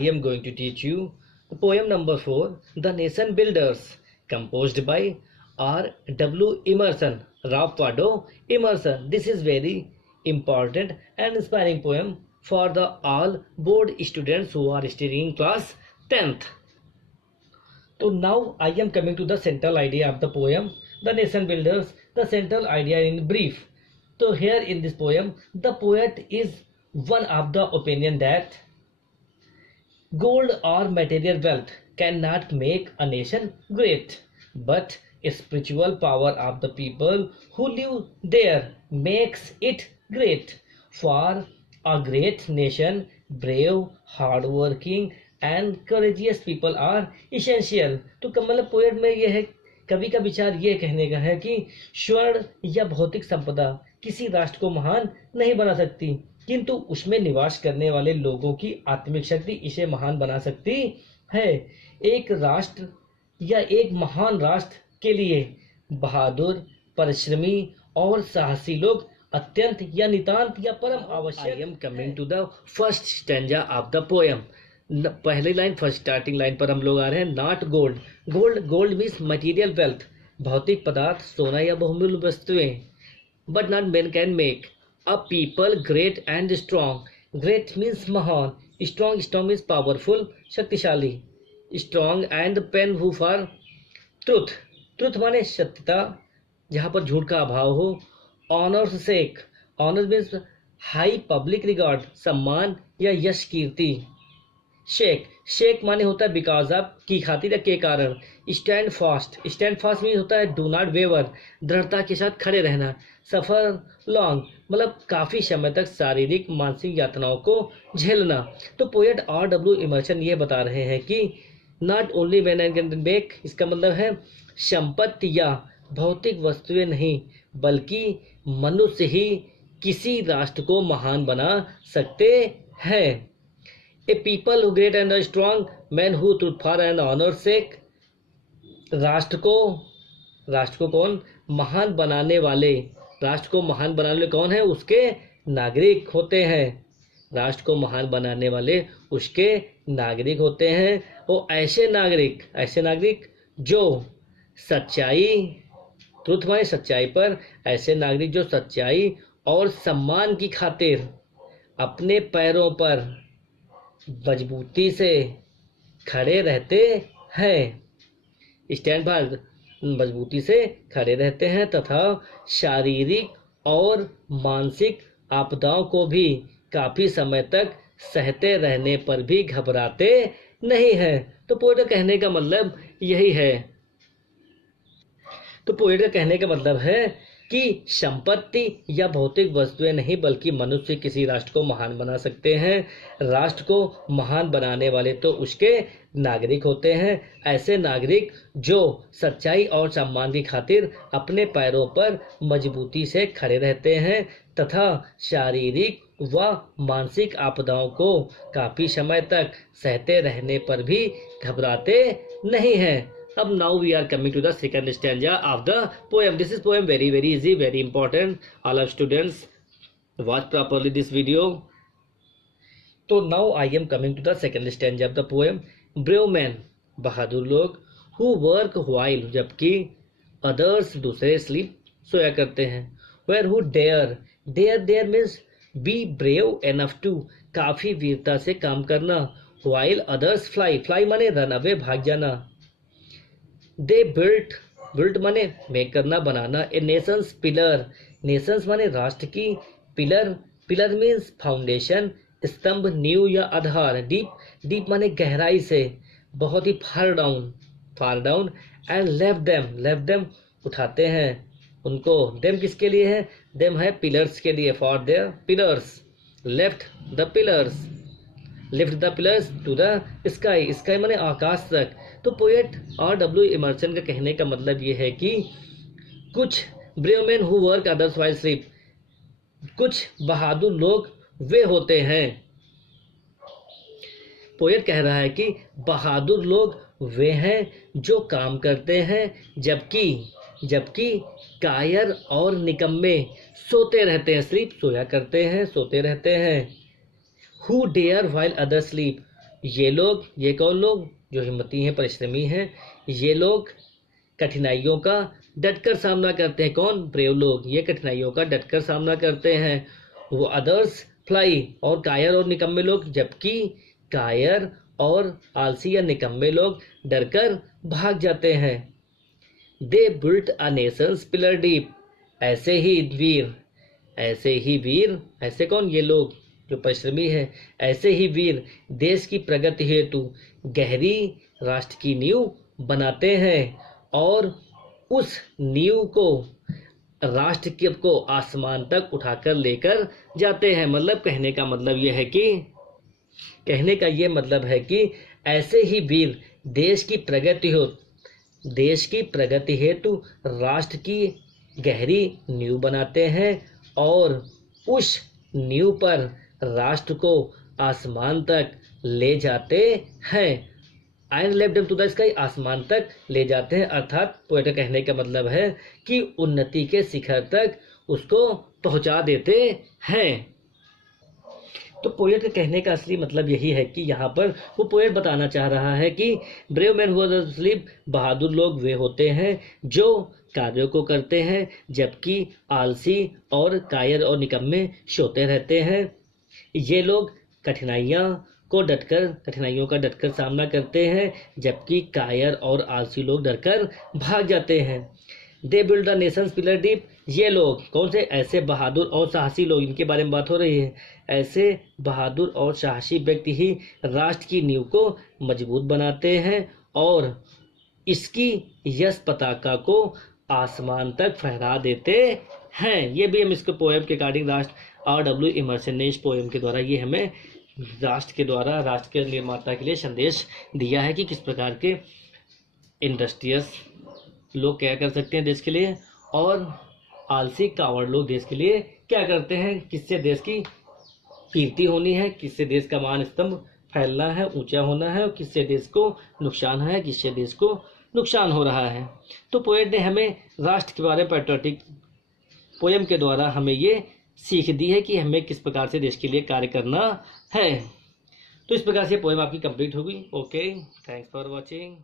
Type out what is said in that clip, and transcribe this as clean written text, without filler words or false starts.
am going to teach you the poem number 4, The Nation Builders, composed by R. W. Emerson, Ralph Waldo Emerson. This is very important and inspiring poem for the all board students who are studying in class 10th. So now I am coming to the central idea of the poem, The Nation Builders, the central idea in brief. So here in this poem, the poet is one of the opinion that gold or material wealth cannot make a nation great, but spiritual power of the people who live there makes it great. For a great nation, brave, hardworking and courageous people are essential. तो मतलब poet में यह है, कवि का विचार ये कहने का है कि स्वर्ण या भौतिक संपदा किसी राष्ट्र को महान नहीं बना सकती, किंतु उसमें निवास करने वाले लोगों की आत्मिक शक्ति इसे महान बना सकती है। एक राष्ट्र या एक महान राष्ट्र के लिए बहादुर, परिश्रमी और साहसी लोग अत्यंत या नितांत या परम आवश्यक। I am coming to the first stanza of the poem. पहली लाइन, फर्स्ट स्टार्टिंग लाइन पर हम लोग आ रहे हैं। Not gold, gold means material wealth, भौतिक पदार्थ, सोना या बहुमूल्य वस्तुएं। But not man can make a people great and strong. Great means महान, स्ट्रॉन्ग मीन्स पावरफुल, शक्तिशाली। Strong and pen who for truth माने सत्यता, जहाँ पर झूठ का अभाव हो। ऑनर्स सेक, honour means high public regard, सम्मान या यश कीर्ति। शेक माने होता है बिकॉज ऑफ, की खातिर या के कारण। स्टैंड फास्ट मीन होता है डू नॉट वेवर, दृढ़ता के साथ खड़े रहना। सफर लॉन्ग मतलब काफी समय तक शारीरिक मानसिक यातनाओं को झेलना। तो पोएट R.W. इमर्सन ये बता रहे हैं कि not only man can make, इसका मतलब है संपत्ति या भौतिक वस्तुएं नहीं, बल्कि मनुष्य ही किसी राष्ट्र को महान बना सकते हैं। A people who great and strong, man who truth for and honour sake. राष्ट्र को कौन महान बनाने वाले, राष्ट्र को महान बनाने वाले कौन है? उसके नागरिक होते हैं। राष्ट्र को महान बनाने वाले उसके नागरिक होते हैं। वो ऐसे नागरिक जो सच्चाई, ट्रुथ माने सच्चाई पर, ऐसे नागरिक जो सच्चाई और सम्मान की खातिर अपने पैरों पर मजबूती से खड़े रहते हैं। स्टैंड पर मजबूती से खड़े रहते हैं तथा शारीरिक और मानसिक आपदाओं को भी काफी समय तक सहते रहने पर भी घबराते नहीं हैं। तो पोएट का कहने का मतलब यही है। तो पोएट का कहने का मतलब है कि संपत्ति या भौतिक वस्तुएं नहीं, बल्कि मनुष्य किसी राष्ट्र को महान बना सकते हैं। राष्ट्र को महान बनाने वाले तो उसके नागरिक होते हैं, ऐसे नागरिक जो सच्चाई और सम्मान की खातिर अपने पैरों पर मजबूती से खड़े रहते हैं तथा शारीरिक व मानसिक आपदाओं को काफी समय तक सहते रहने पर भी घबराते नहीं हैं। अब now we are coming to the second stanza of the poem. This is poem very easy, very important. All of students watch properly this video. So now I am coming to the second stanza of the poem. Brave men, बहादुर लोग, who work while, जबकि others दूसरे sleep, सोया करते हैं। Where who dare means be brave enough to, काफी वीरता से काम करना। While others fly माने run away, भाग जाना। दे बिल्ट माने मेक करना, बनाना। ए नेशंस पिलर माने राष्ट्र की, पिलर मीन्स फाउंडेशन, स्तंभ, नींव या आधार। डीप माने गहराई से, बहुत ही far down. And left them उठाते हैं उनको। देम किसके लिए है? देम है पिलर्स के लिए, for their pillars. Lift the pillars to the sky माने आकाश तक। तो पोएट R.W. इमर्सन का कहने का मतलब ये है कि कुछ brave man who work others while sleep, कुछ बहादुर लोग वे होते हैं। पोएट कह रहा है कि बहादुर लोग वे हैं जो काम करते हैं, जबकि कायर और निकम्मे सोते रहते हैं। स्लीप सोया करते हैं, सोते रहते हैं। Who dare while other sleep, ये कौन लोग, जो हिम्मती हैं, परिश्रमी हैं, ये लोग कठिनाइयों का डटकर सामना करते हैं। कौन, ब्रेव लोग, ये कठिनाइयों का डटकर सामना करते हैं। वो अदर्स फ्लाई, और कायर और निकम्मे लोग, जबकि कायर और आलसी या निकम्मे लोग डरकर भाग जाते हैं। They built a Nations pillar deep, ऐसे ही वीर, ऐसे कौन, ये लोग जो परिश्रमी है, ऐसे ही वीर देश की प्रगति हेतु गहरी राष्ट्र की नींव बनाते हैं और उस नींव को राष्ट्र के को आसमान तक उठाकर लेकर जाते हैं। मतलब कहने का ये मतलब है कि ऐसे ही वीर देश की प्रगति हेतु राष्ट्र की गहरी नींव बनाते हैं और उस नींव पर राष्ट्र को आसमान तक ले जाते हैं। And left them to the sky, आसमान तक ले जाते हैं। अर्थात पोएट का कहने का मतलब है कि उन्नति के शिखर तक उसको पहुंचा देते हैं। तो पोएट के कहने का असली मतलब यही है कि यहाँ पर वो पोएट बताना चाह रहा है कि brave man who are sleep, बहादुर लोग वे होते हैं जो कार्यों को करते हैं, जबकि आलसी और कायर और निकम्मे सोते रहते हैं। ये लोग कठिनाइयों का डटकर सामना करते हैं, जबकि कायर और आलसी लोग डरकर भाग जाते हैं। They build the Nations pillar deep, ये लोग कौन से, ऐसे बहादुर और साहसी लोग, इनके बारे में बात हो रही है। ऐसे बहादुर और साहसी व्यक्ति ही राष्ट्र की नींव को मजबूत बनाते हैं और इसकी यश पताका को आसमान तक फहरा देते हैं। ये भी हम इसको पोएम के अकॉर्डिंग R.W. इमर्सन ने इस पोएम के द्वारा ये हमें राष्ट्र के निर्माता के लिए संदेश दिया है कि किस प्रकार के इंडस्ट्रियस लोग क्या कर सकते हैं देश के लिए, और आलसी कावड़ लोग देश के लिए क्या करते हैं, किससे देश की कीर्ति होनी है, किससे देश का मान स्तंभ फैलना है, ऊंचा होना है, और किससे देश को नुकसान है, किससे देश को नुकसान हो रहा है। तो पोएट ने हमें राष्ट्र के बारे में पैट्रियोटिक पोएम के द्वारा हमें ये सीख दी है कि हमें किस प्रकार से देश के लिए कार्य करना है। तो इस प्रकार से पोएम आपकी कंप्लीट होगी। Okay, thanks for watching.